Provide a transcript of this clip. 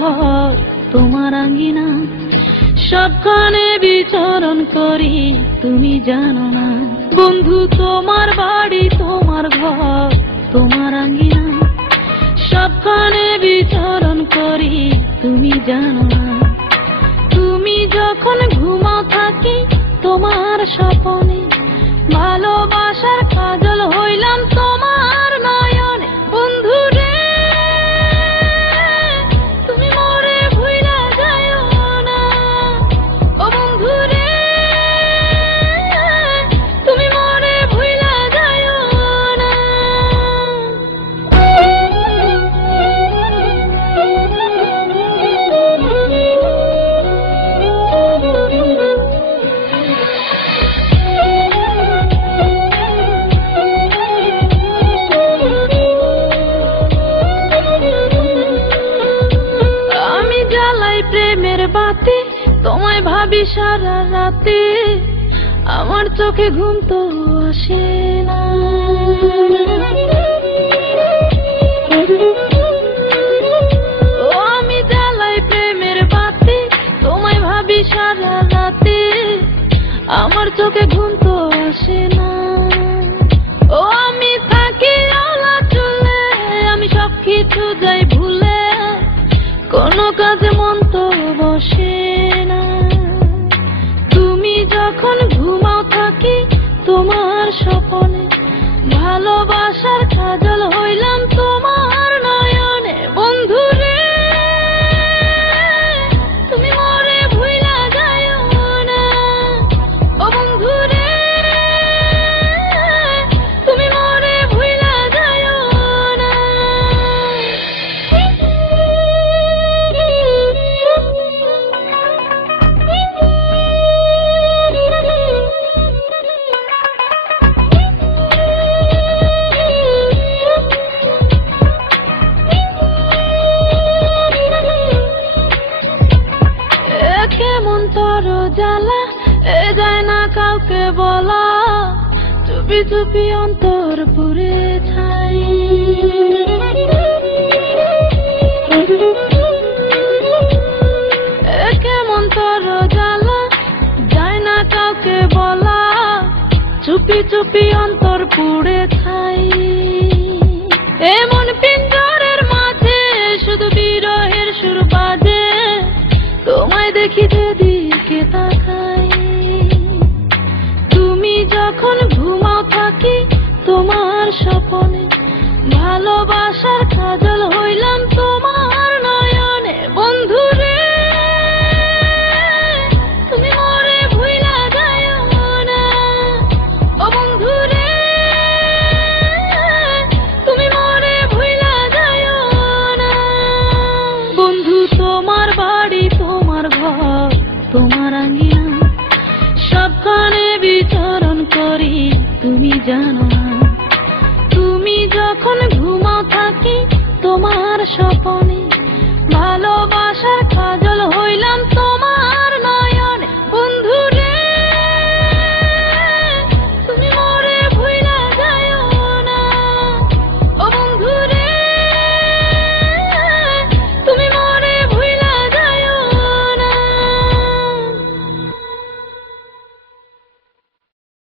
ঘর তোমার আঙ্গিনা, সবখানে বিচরণ করি তুমি জানো না। বন্ধু তোমার বাড়ি তোমার ঘর তোমার আঙ্গিনা, সবখানে বিচরণ করি তুমি জানো না। তুমি যখন ঘুমাও থাকি তোমার স্বপনে, ভালোবাসার কাজল হইলাম তোমার নয়নে। বন্ধু রে তুমি মরে ভুইলা যাইও না, ও বন্ধু রে তুমি মরে ভুইলা যাইও না। প্রেমের বাতি তোমায় ভাবি সারা রাতে, আমার চোখে ঘুম তো আসে না। ও আমি জ্বালাই প্রেমের বাতি তোমায় ভাবি সারা রাতে, আমার চোখে ঘুম তো আসে না। ও আমি থাকি আলা চুলে, আমি সব কিছু যাই ভুলে, কোনো কাজে মন তো বসে না। তুমি যখন ঘুমাও থাকি তোমার স্বপনে, ভালোবাসার কাজল হইলাম তোমার নয়নে। বন্ধু রে তুমি মরে ভুইলা যাইও না, ও বন্ধু রে তুমি মরে ভুইলা যাইও না। কেমন তোর জ্বালা এ যায় না কাউকে বলা, চুপি চুপি অন্তর পুরে ছাই। কেমন তোর জ্বালা যায় না কাউকে বলা, চুপি চুপি অন্তর পুড়ে ছাই। এমন পিঞ্জরের মাঝে শুধু বিরহের সুর বাজে, তোমায় দেখি যেদিকে তাকাই। তুমি যখন ঘুমাও থাকি তোমার স্বপনে, ভালোবাসার কাজল হইলাম তোমার নয়নে। বন্ধু রে তুমি মরে ভুইলা যাইও না, ও বন্ধু রে তুমি মরে ভুইলা যাইও না। বন্ধু তোমার বাড়ি তোমার ঘর তোমার আঙ্গিনা, সবখানে বিচরণ করি তুমি জানো না। তুমি যখন ঘুমাও থাকি তোমার স্বপনে, ভালোবাসার কাজল হইলাম তো